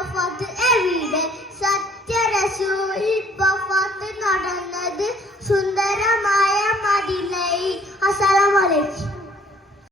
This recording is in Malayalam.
വഫത്ത് എവിടെ? സത്യരസൂൽ വഫത്ത് നടന്നത്?